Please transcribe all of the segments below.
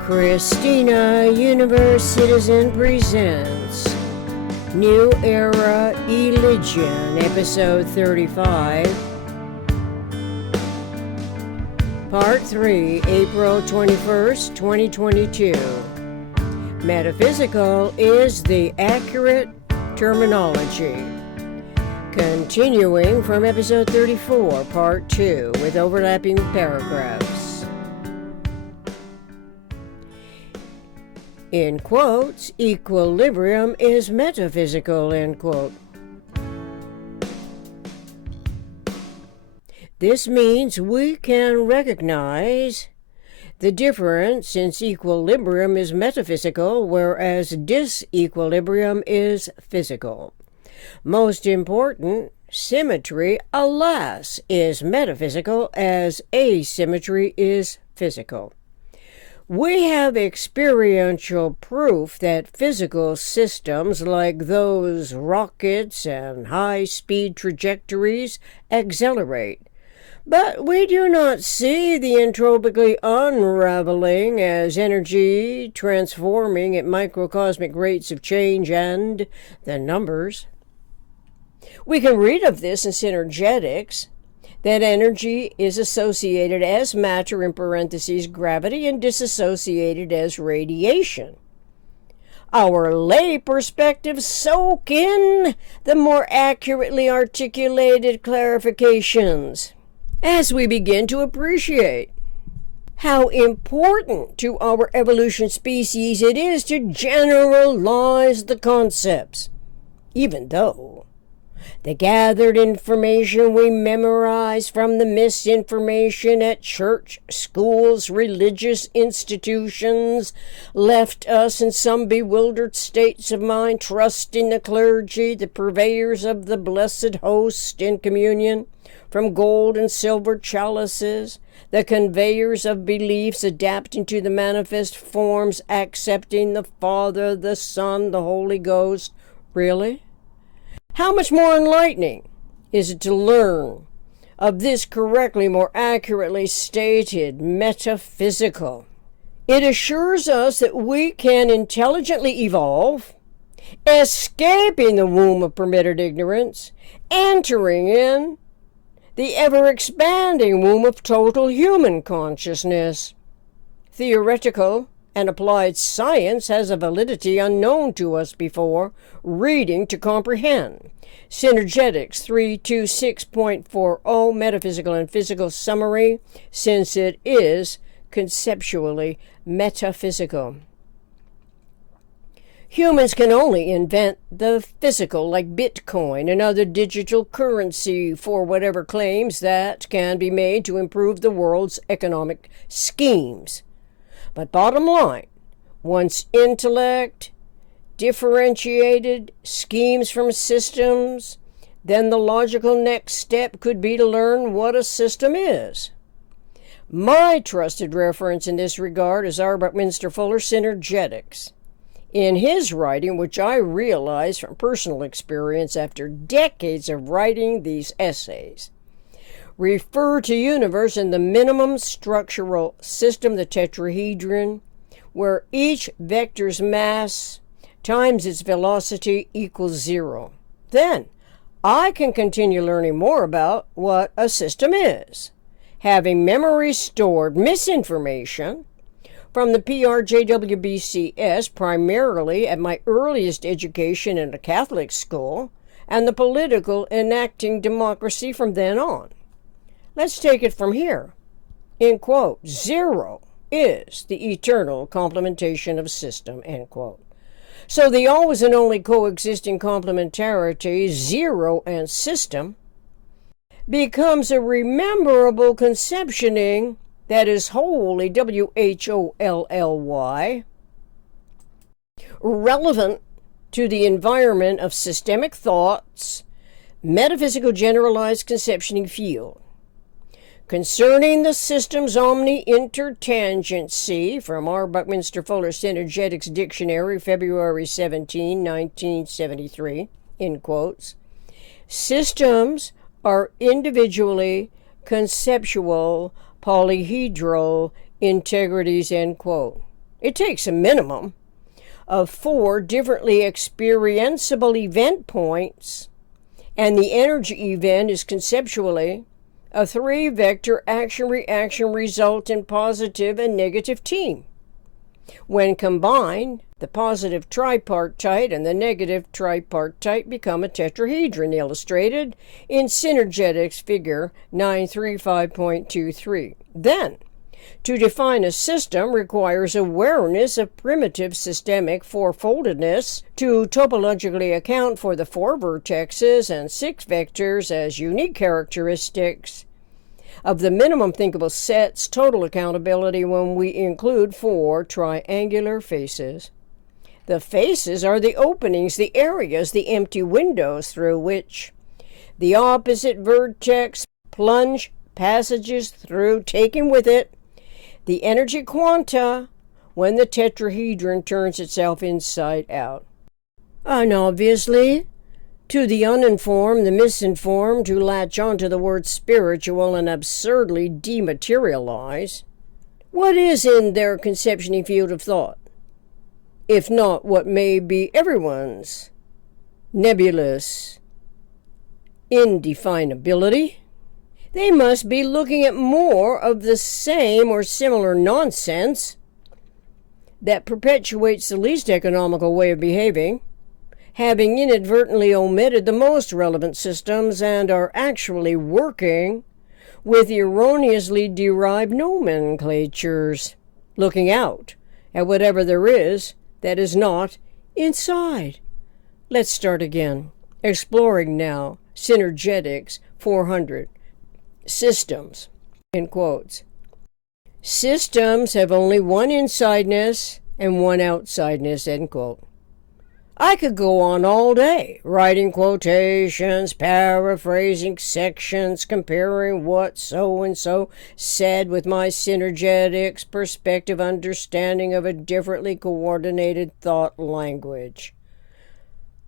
Christina, Universe Citizen presents New Era Elig, Episode 35, Part 3, April 21st, 2022. Metaphysical is the accurate terminology. Continuing from Episode 34, Part 2, with overlapping paragraphs. In quotes, equilibrium is metaphysical, end quote. This means we can recognize the difference since equilibrium is metaphysical, whereas disequilibrium is physical. Most important, symmetry, alas, is metaphysical as asymmetry is physical. We have experiential proof that physical systems like those rockets and high-speed trajectories accelerate. But we do not see the entropically unraveling as energy transforming at microcosmic rates of change and the numbers. We can read of this in Synergetics, that energy is associated as matter in parentheses gravity and disassociated as radiation. Our lay perspectives soak in the more accurately articulated clarifications as we begin to appreciate how important to our evolution species it is to generalize the concepts, even though the gathered information we memorize from the misinformation at church, schools, religious institutions left us in some bewildered states of mind, trusting the clergy, the purveyors of the blessed host in communion, from gold and silver chalices, the conveyors of beliefs adapting to the manifest forms, accepting the Father, the Son, the Holy Ghost. Really? How much more enlightening is it to learn of this correctly, more accurately stated metaphysical? It assures us that we can intelligently evolve, escaping the womb of permitted ignorance, entering in the ever-expanding womb of total human consciousness. Theoretical and applied science has a validity unknown to us before. Reading to comprehend. Synergetics 326.40 Metaphysical and Physical Summary, since it is conceptually metaphysical. Humans can only invent the physical, like Bitcoin and other digital currency, for whatever claims that can be made to improve the world's economic schemes. But bottom line, once intellect differentiated schemes from systems, then the logical next step could be to learn what a system is. My trusted reference in this regard is R. Buckminster Fuller's Synergetics. In his writing, which I realize from personal experience after decades of writing these essays, refer to universe in the minimum structural system, the tetrahedron, where each vector's mass times its velocity equals 0. Then I can continue learning more about what a system is, having memory stored misinformation from the PRJWBCS primarily at my earliest education in a Catholic school, and the political enacting democracy from then on. Let's take it from here. In quote, 0 is the eternal complementation of system, end quote. So the always and only coexisting complementarity, 0 and system, becomes a rememberable conceptioning that is wholly, WHOLLY, relevant to the environment of systemic thoughts, metaphysical generalized conceptioning field. Concerning the system's omni-intertangency, from R. Buckminster Fuller Synergetics Dictionary, February 17, 1973, in quotes, systems are individually conceptual polyhedral integrities, end quote. It takes a minimum of 4 differently experienceable event points, and the energy event is conceptually a 3-vector action-reaction result in positive and negative team. When combined, the positive tripartite and the negative tripartite become a tetrahedron, illustrated in Synergetics figure 935.23. Then, to define a system requires awareness of primitive systemic fourfoldedness to topologically account for the 4 vertexes and 6 vectors as unique characteristics of the minimum thinkable set's total accountability when we include 4 triangular faces. The faces are the openings, the areas, the empty windows through which the opposite vertex plunge passages through, taking with it the energy quanta when the tetrahedron turns itself inside out. And obviously, to the uninformed, the misinformed who latch onto the word spiritual and absurdly dematerialize, what is in their conception field of thought, if not what may be everyone's nebulous indefinability? They must be looking at more of the same or similar nonsense that perpetuates the least economical way of behaving, having inadvertently omitted the most relevant systems and are actually working with erroneously derived nomenclatures, looking out at whatever there is that is not inside. Let's start again. Exploring now Synergetics 400. Systems, in quotes. Systems have only one insideness and one outsideness, end quote. I could go on all day, writing quotations, paraphrasing sections, comparing what so-and-so said with my Synergetics perspective understanding of a differently coordinated thought language.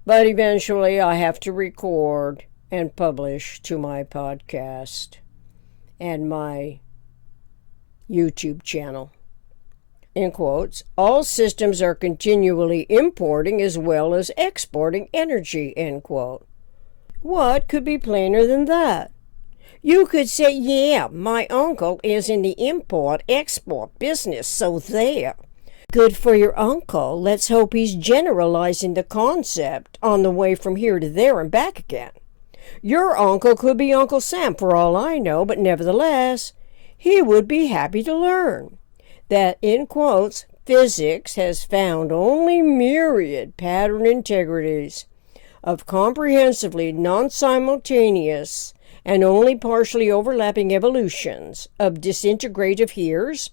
But eventually I have to record and publish to my podcast and my YouTube channel. In quotes, all systems are continually importing as well as exporting energy, end quote. What could be plainer than that? You could say, yeah, my uncle is in the import-export business, so there. Good for your uncle. Let's hope he's generalizing the concept on the way from here to there and back again. Your uncle could be Uncle Sam for all I know, but nevertheless, he would be happy to learn that, in quotes, physics has found only myriad pattern integrities of comprehensively non-simultaneous and only partially overlapping evolutions of disintegrative heres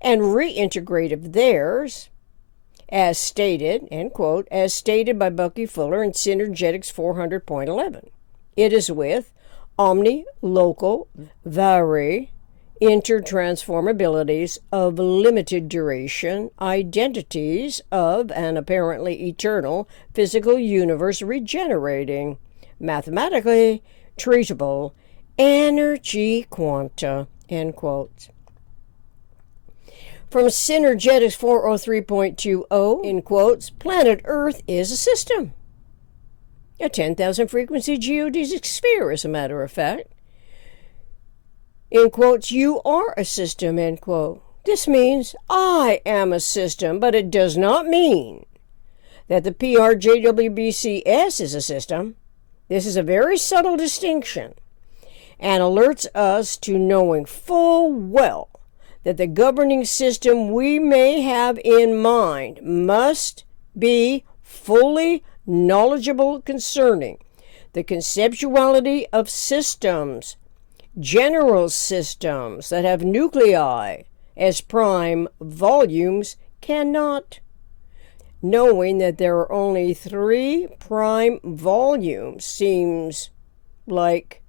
and reintegrative theirs, as stated, end quote, as stated by Bucky Fuller in Synergetics 400.11. It is with omni-local vari intertransformabilities of limited duration, identities of an apparently eternal physical universe regenerating, mathematically treatable energy quanta, end quote. From Synergetics 403.20, in quotes, planet Earth is a system. A 10,000 frequency geodesic sphere, as a matter of fact. In quotes, you are a system, end quote. This means I am a system, but it does not mean that the PRJWBCS is a system. This is a very subtle distinction and alerts us to knowing full well that the governing system we may have in mind must be fully knowledgeable concerning the conceptuality of systems, general systems that have nuclei as prime volumes cannot. Knowing that there are only 3 prime volumes seems like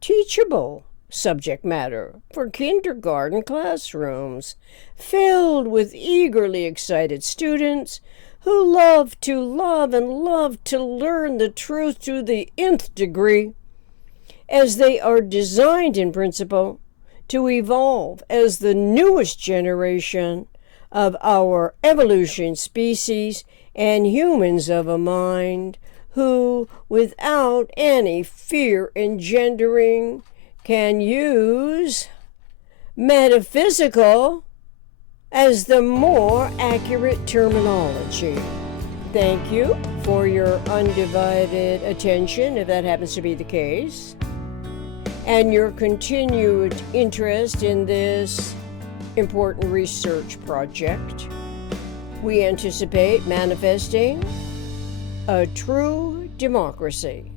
teachable subject matter for kindergarten classrooms filled with eagerly excited students who love to love and love to learn the truth to the nth degree, as they are designed in principle to evolve as the newest generation of our evolution species and humans of a mind who, without any fear engendering, can use metaphysical as the more accurate terminology. Thank you for your undivided attention, if that happens to be the case, and your continued interest in this important research project. We anticipate manifesting a true democracy.